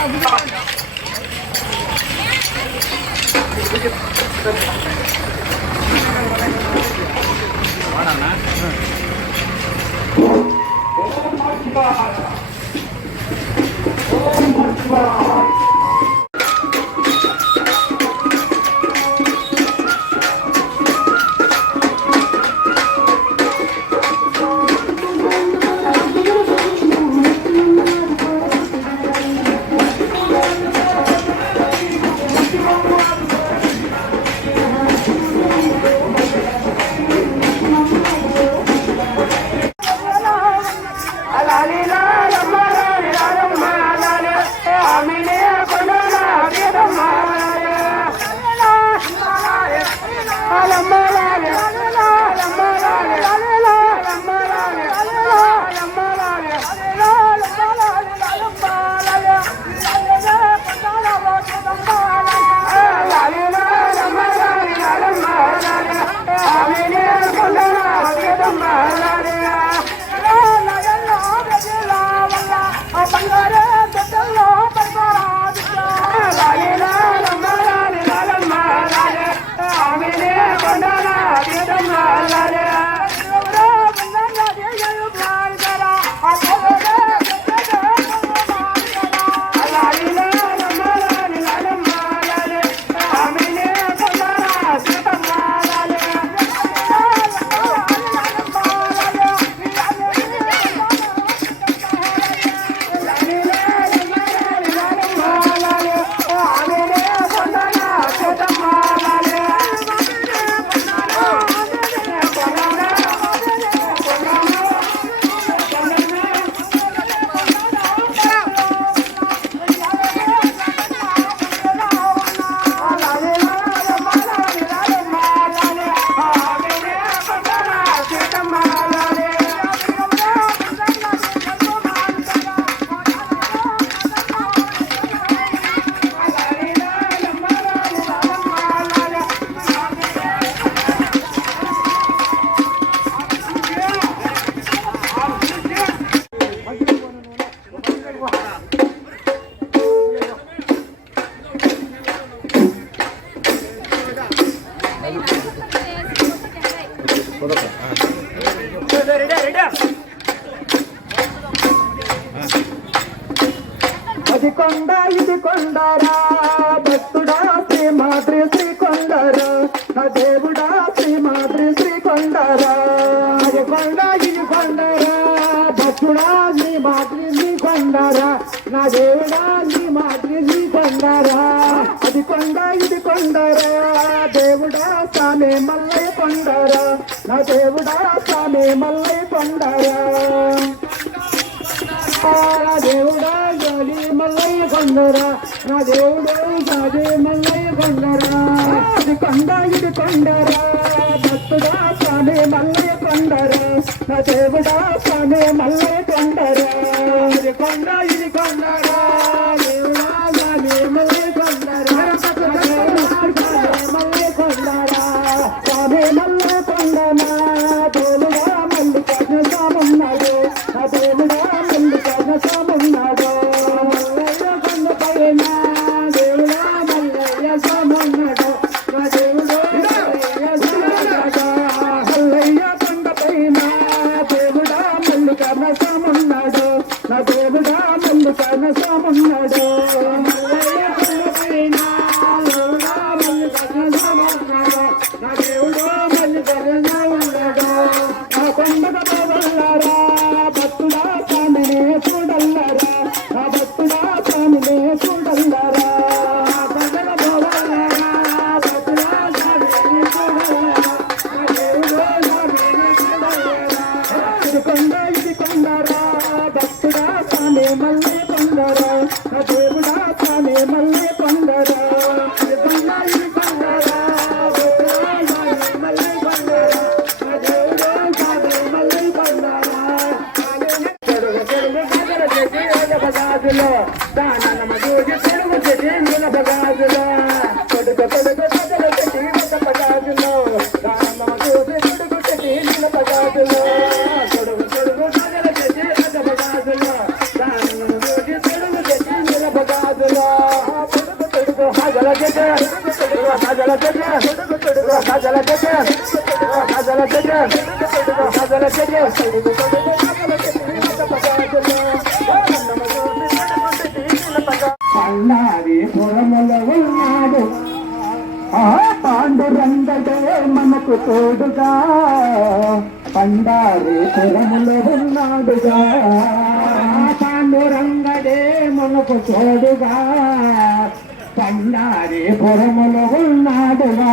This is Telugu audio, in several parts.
అది దేవుడా శ్రీ మాతృ శ్రీ కొండరా. అది కొండ ఇది కొండరా. భక్తుడా శ్రీ మాతృ శ్రీ కొండరా. నా దేవుడా శ్రీ మాతృ శ్రీ కొండరా. అది కొండ ఇది కొండరా. దేవుడా స్వామి మల్లయ్య కొండరా. నా దేవుడా స్వామి మల్లయ్య కొండరా. దేవుడా గాలి మల్లయ్య కొండరా. నా దేవుడు గాలి మల్లయ్య కొండరా. ఇది కొండ ఇది కొండరా. భక్తుడా స్వామి మల్లయ్య కొండరా. నా దేవుడా స్వామి మల్లయ్య కొండరా. ఇది కొండ ఇది కొండరా. Hazla, hazla, hazla, hazla, hazla, Puramulo ఉన్నాడుగా పాండురంగడే మనకు తోడుగా. పండారి పురములో ఉన్నాడుగా.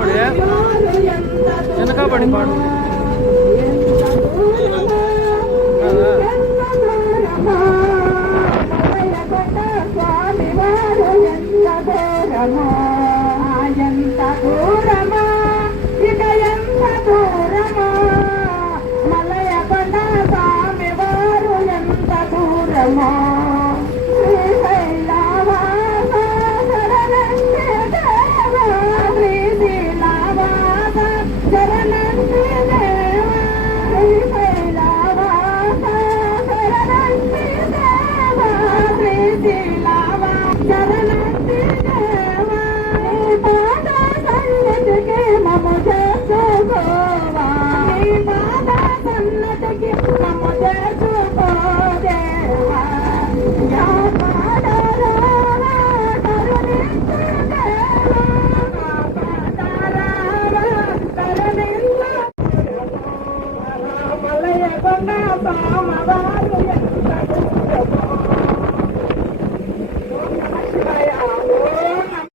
వెనకబడి వెనకబడి పాడు Come on. Se lava, se lava.